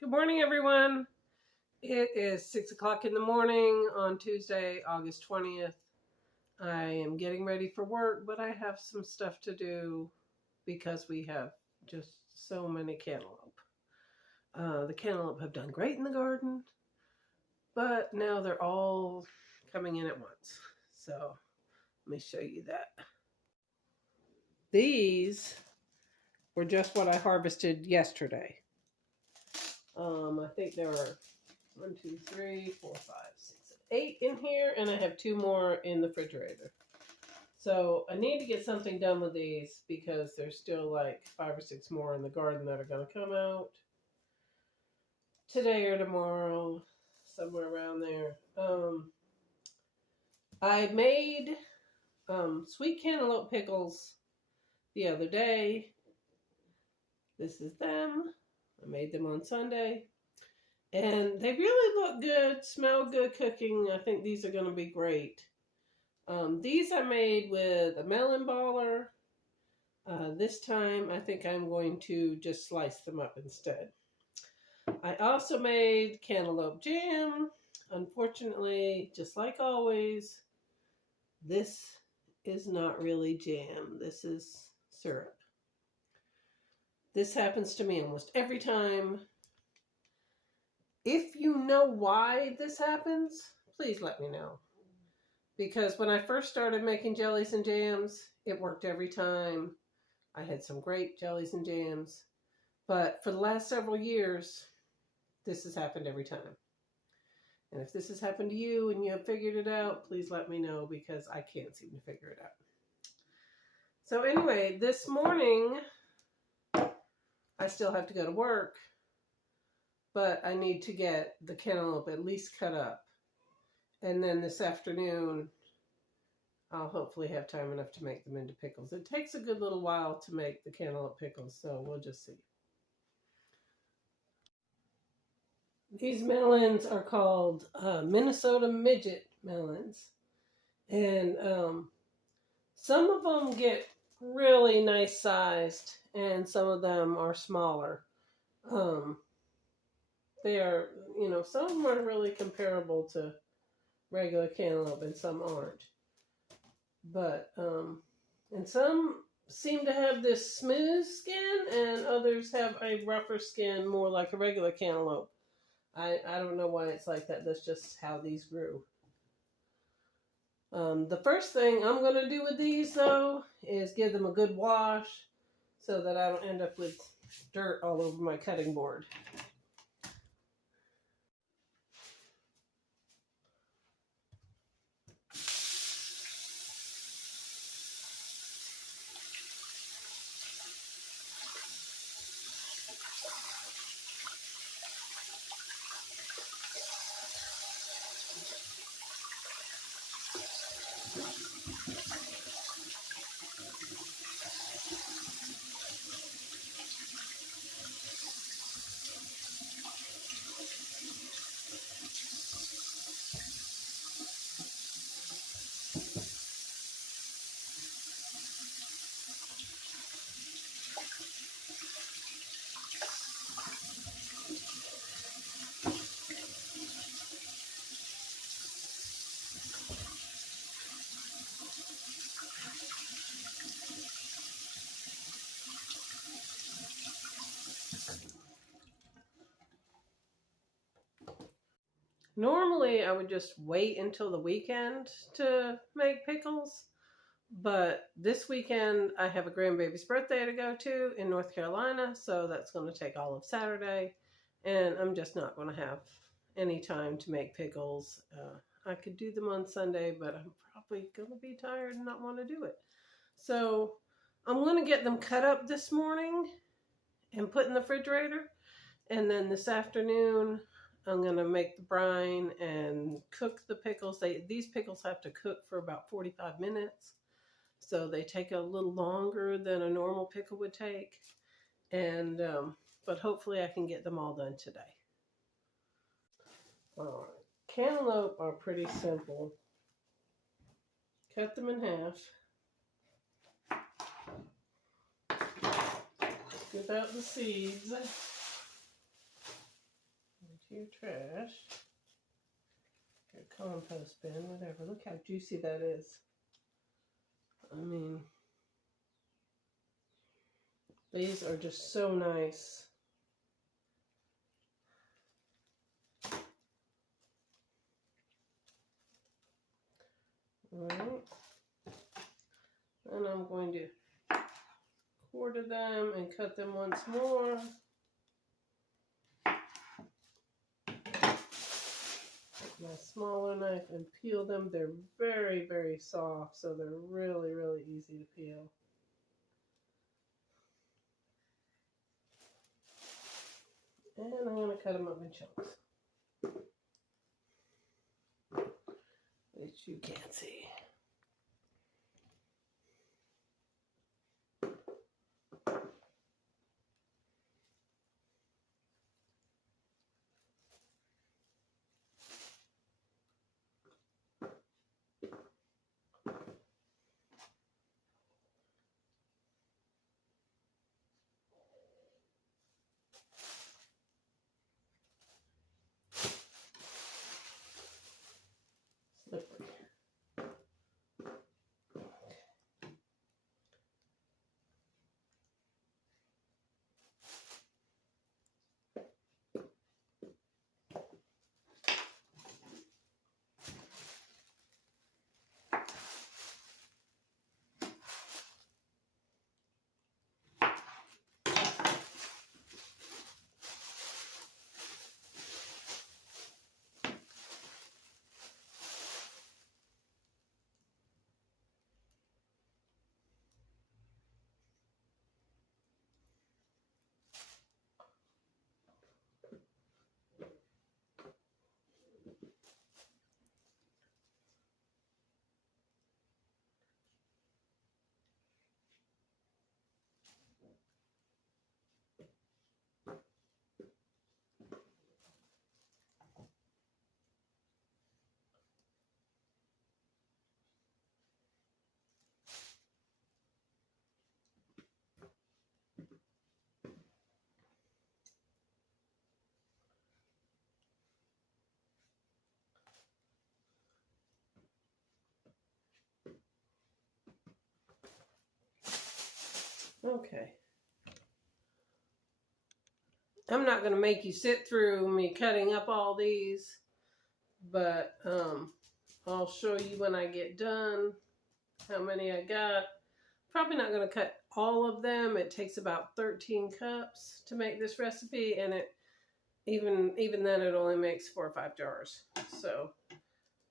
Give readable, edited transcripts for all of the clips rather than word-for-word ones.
Good morning, everyone. It is 6 o'clock in the morning on Tuesday, August 20th. I am getting ready for work, but I have some stuff to do because we have just so many cantaloupe. The cantaloupe have done great in the garden, but now they're all coming in at once. So let me show you that. These were just what I harvested yesterday. I think there were 1, 2, 3, 4, 5, 6, 8 in here, and I have 2 more in the refrigerator. So I need to get something done with these because there's still like 5 or 6 more in the garden that are going to come out today or tomorrow, somewhere around there. I made sweet cantaloupe pickles the other day. This is them. I made them on Sunday. And they really look good, smell good cooking. I think these are going to be great. These I made with a melon baller. This time I think I'm going to just slice them up instead. I also made cantaloupe jam. Unfortunately, just like always, this is not really jam. This is syrup. This happens to me almost every time. If you know why this happens, please let me know. Because when I first started making jellies and jams, it worked every time. I had some great jellies and jams. But for the last several years, this has happened every time. And if this has happened to you and you have figured it out, please let me know because I can't seem to figure it out. So anyway, this morning, I still have to go to work. But I need to get the cantaloupe at least cut up. And then this afternoon, I'll hopefully have time enough to make them into pickles. It takes a good little while to make the cantaloupe pickles, so we'll just see. These melons are called Minnesota midget melons. And some of them get really nice sized, and some of them are smaller. They are, some of them are really comparable to regular cantaloupe and some aren't. But, and some seem to have this smooth skin and others have a rougher skin, more like a regular cantaloupe. I don't know why it's like that. That's just how these grew. The first thing I'm going to do with these, though, is give them a good wash so that I don't end up with dirt all over my cutting board. Normally, I would just wait until the weekend to make pickles, but this weekend I have a grandbaby's birthday to go to in North Carolina, so that's going to take all of Saturday, and I'm just not going to have any time to make pickles. I could do them on Sunday, but I'm probably going to be tired and not want to do it. So I'm going to get them cut up this morning and put in the refrigerator, and then this afternoon I'm going to make the brine and cook the pickles. These pickles have to cook for about 45 minutes. So they take a little longer than a normal pickle would take. And but hopefully I can get them all done today. All right. Cantaloupe are pretty simple. Cut them in half. Scoop out the seeds. your trash, your compost bin, whatever. Look how juicy that is. I mean, these are just so nice. All right. And I'm going to quarter them and cut them once more. Take my smaller knife and peel them. They're very, very soft, so they're really, really easy to peel. And I'm going to cut them up in chunks, which you can't see. Slippery. Okay. I'm not going to make you sit through me cutting up all these, but I'll show you when I get done how many I got. Probably not going to cut all of them. It takes about 13 cups to make this recipe, and it even then it only makes 4 or 5 jars. So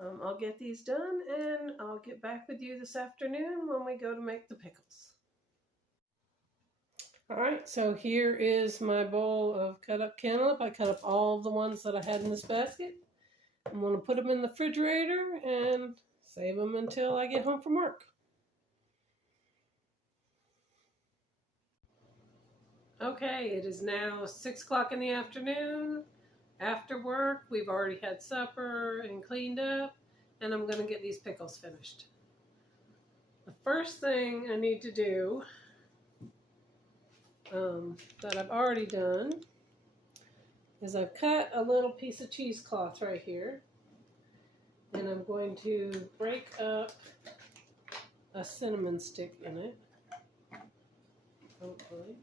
I'll get these done, and I'll get back with you this afternoon when we go to make the pickles. All right, so here is my bowl of cut up cantaloupe. I cut up all the ones that I had in this basket. I'm going to put them in the refrigerator and save them until I get home from work. Okay, it is now 6 o'clock in the afternoon. After work, we've already had supper and cleaned up, and I'm going to get these pickles finished. The first thing I need to do that I've already done is I've cut a little piece of cheesecloth right here, and I'm going to break up a cinnamon stick in it. Hopefully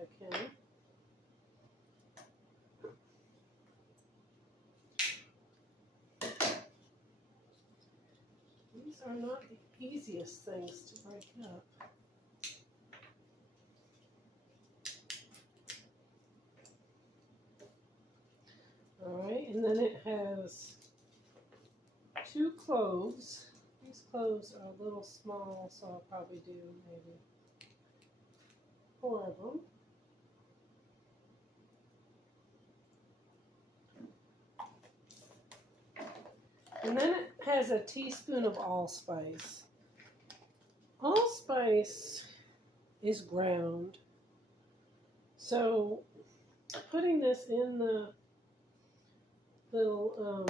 I can. These are not the easiest things to break up. Alright, and then it has 2 cloves. These cloves are a little small, so I'll probably do maybe 4 of them. And then it has a teaspoon of allspice. Allspice is ground. So putting this in the little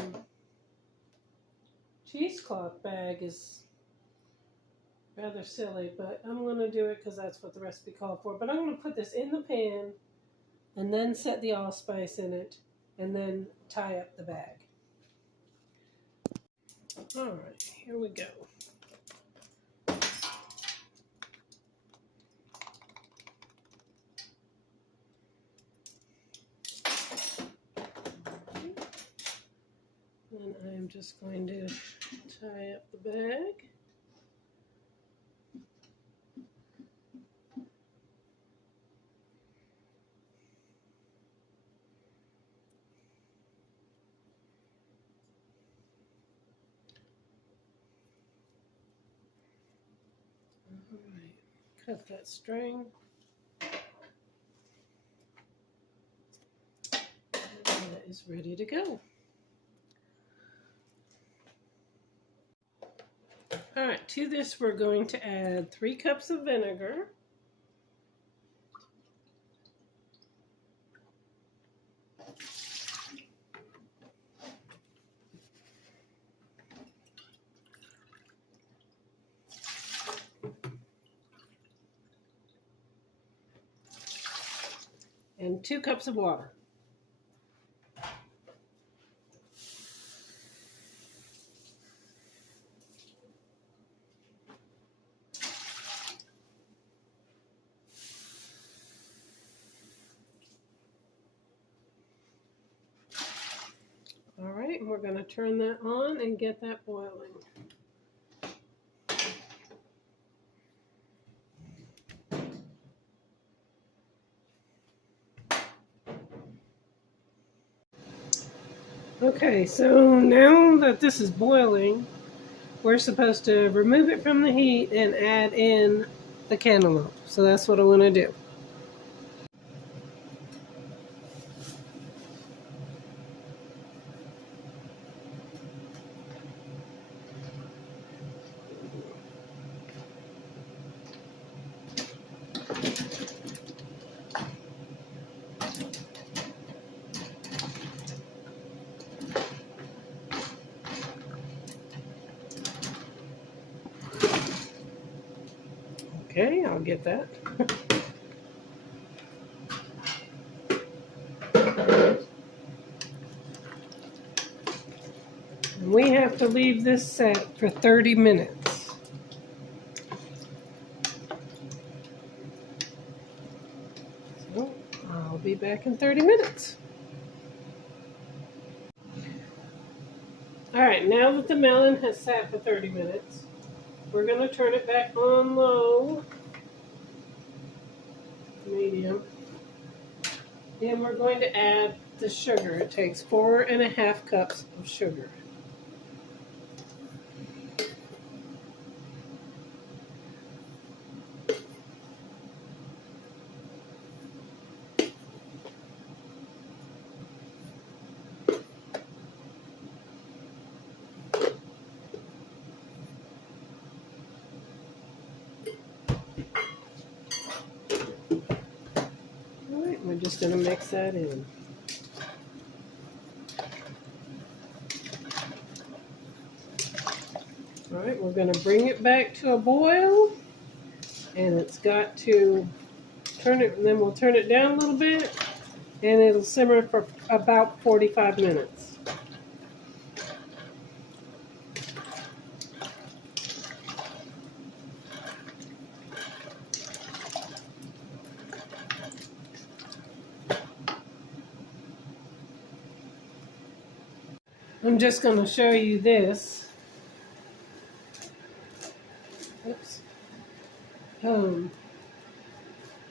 cheesecloth bag is rather silly, but I'm going to do it because that's what the recipe called for. But I'm going to put this in the pan and then set the allspice in it and then tie up the bag. All right, here we go. And I'm just going to tie up the bag. All right, cut that string. And that is ready to go. All right, to this we're going to add 3 cups of vinegar. And 2 cups of water. All right, and we're going to turn that on and get that boiling. Okay, so now that this is boiling, we're supposed to remove it from the heat and add in the cantaloupe. So that's what I want to do. Okay, I'll get that. And we have to leave this set for 30 minutes. So I'll be back in 30 minutes. All right, now that the melon has sat for 30 minutes, we're going to turn it back on low, medium, and we're going to add the sugar. It takes 4½ cups of sugar. We're just going to mix that in. All right, we're going to bring it back to a boil, and it's got to turn it, and then we'll turn it down a little bit, and it'll simmer for about 45 minutes. I'm just going to show you this. Oops.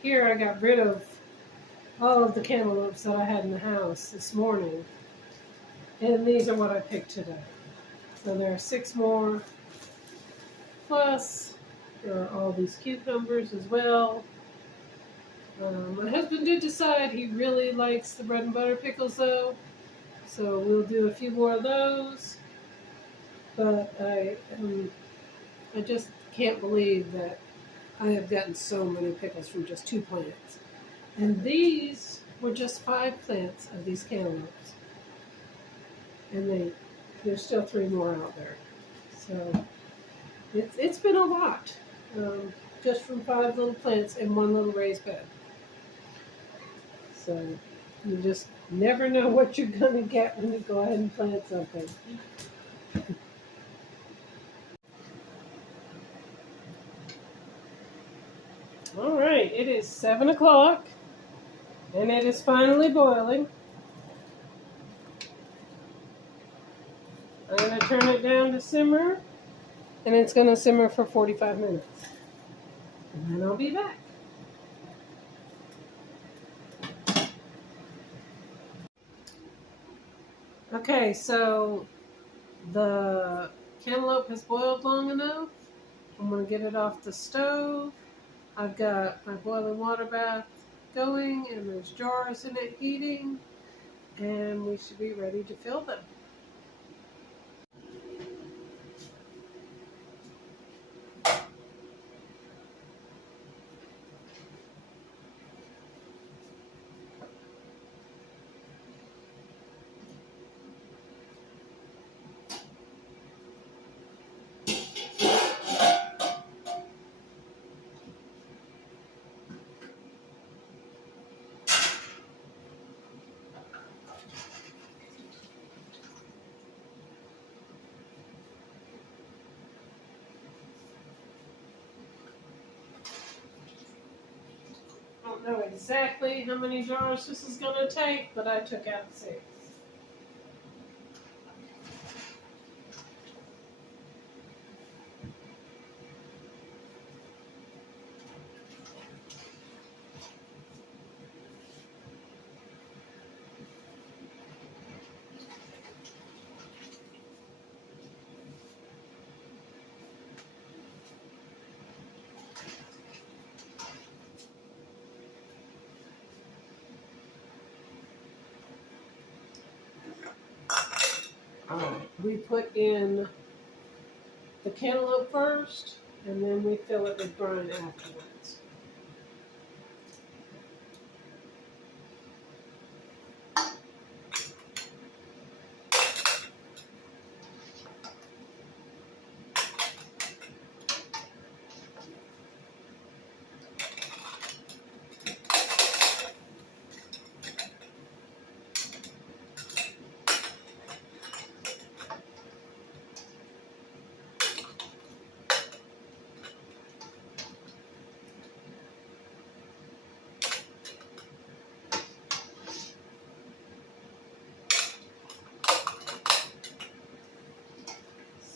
Here I got rid of all of the cantaloupes that I had in the house this morning. And these are what I picked today. So there are 6 more. Plus, there are all these cucumbers as well. My husband did decide he really likes the bread and butter pickles though. So we'll do a few more of those. But I just can't believe that I have gotten so many pickles from just 2 plants. And these were just 5 plants of these cantaloupes. And there's still 3 more out there. So it's been a lot. Just from 5 little plants in 1 little raised bed. So You just never know what you're going to get when you go ahead and plant something. All right, it is 7 o'clock and it is finally boiling. I'm going to turn it down to simmer, and it's going to simmer for 45 minutes. And then I'll be back. Okay, so the cantaloupe has boiled long enough. I'm going to get it off the stove. I've got my boiling water bath going, and there's jars in it heating, and we should be ready to fill them. I don't know exactly how many jars this is going to take, but I took out 6. We put in the cantaloupe first, and then we fill it with brine afterwards.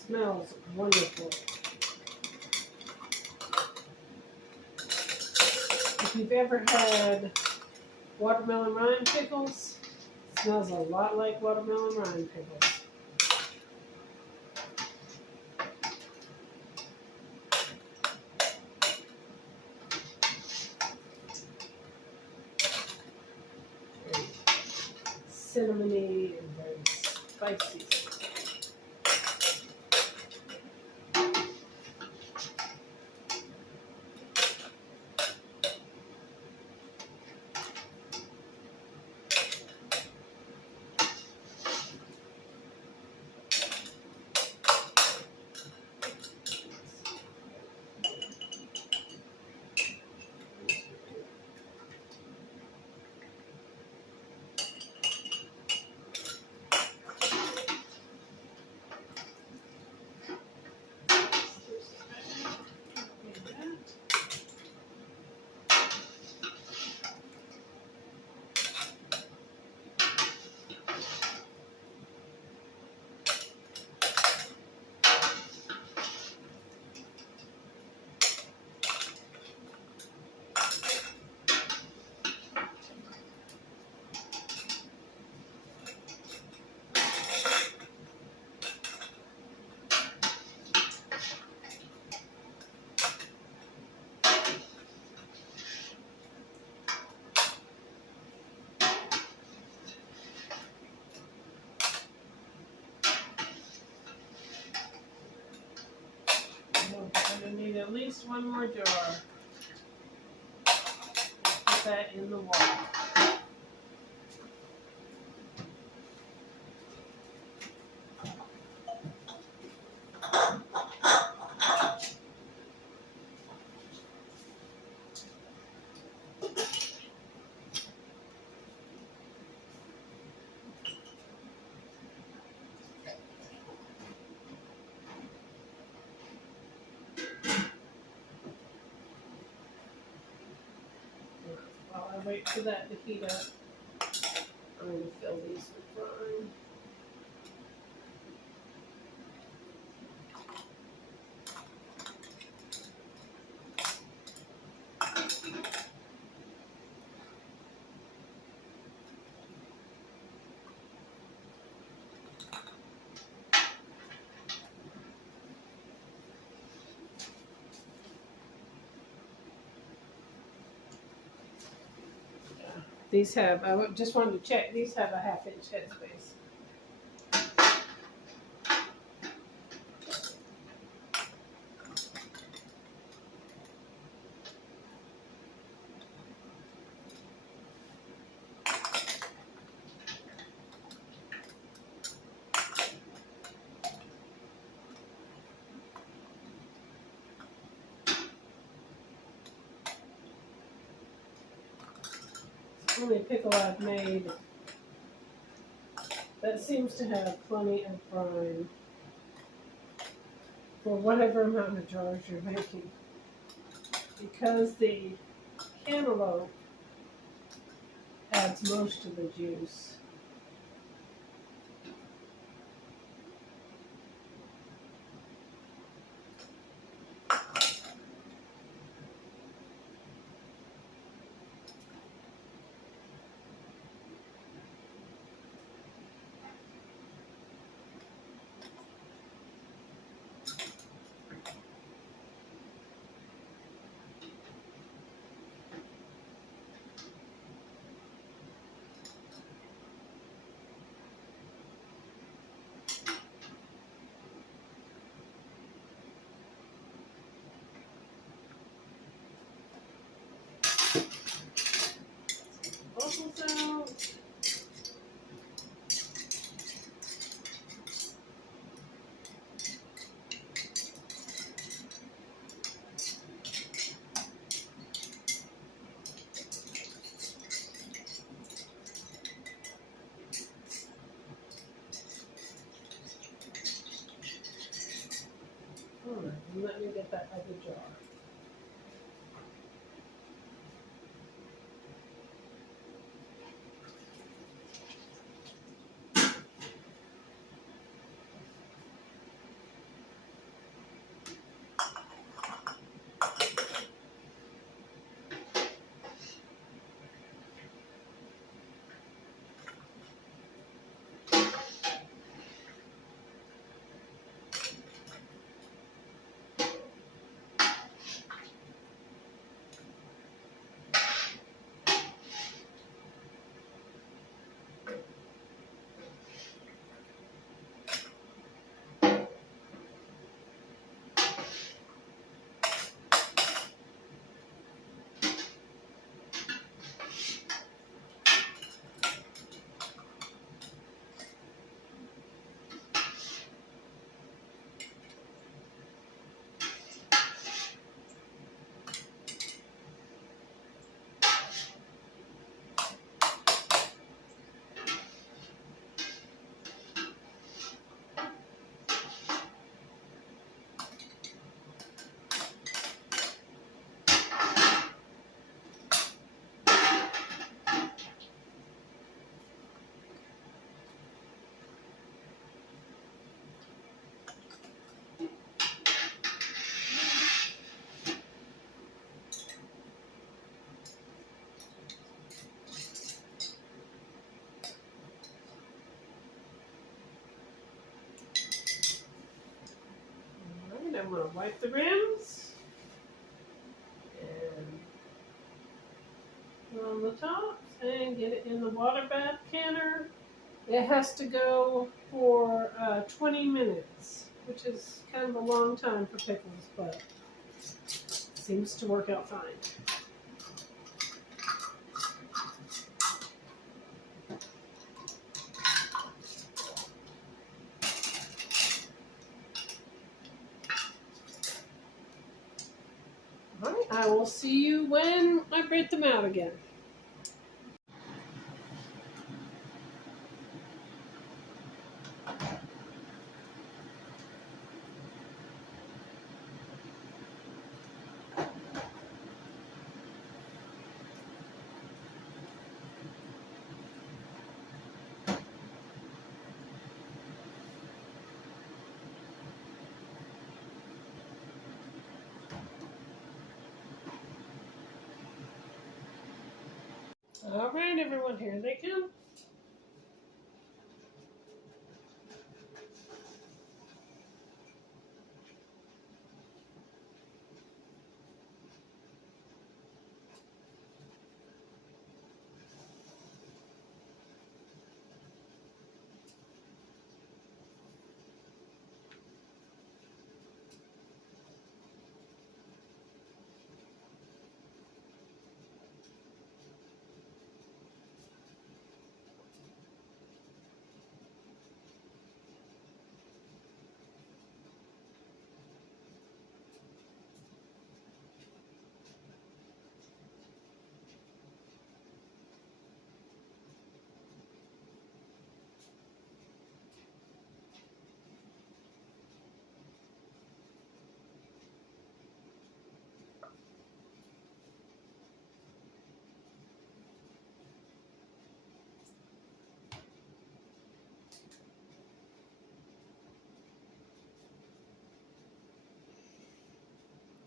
Smells wonderful. If you've ever had watermelon rind pickles, it smells a lot like watermelon rind pickles. Very cinnamony and very spicy. I'm going to need at least one more jar. Put that in the water. wait for that to heat up. I'm going to fill these with brine. These have, I just wanted to check, these have a 1/2 inch headspace. Only pickle I've made that seems to have plenty of brine for whatever amount of jars you're making, because the cantaloupe adds most of the juice. Bubbles out. Alright, let me get that other jar. I'm going to wipe the rims and put on the tops and get it in the water bath canner. It has to go for 20 minutes, which is kind of a long time for pickles, but seems to work out fine. Alright, I will see you when I break them out again. All right, everyone, here they come.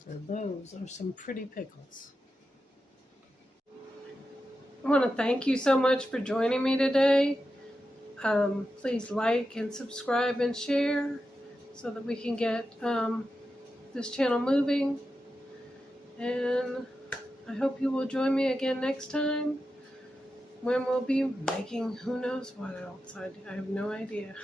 And those are some pretty pickles. I want to thank you so much for joining me today. Please like and subscribe and share so that we can get this channel moving. And I hope you will join me again next time when we'll be making who knows what else. I have no idea.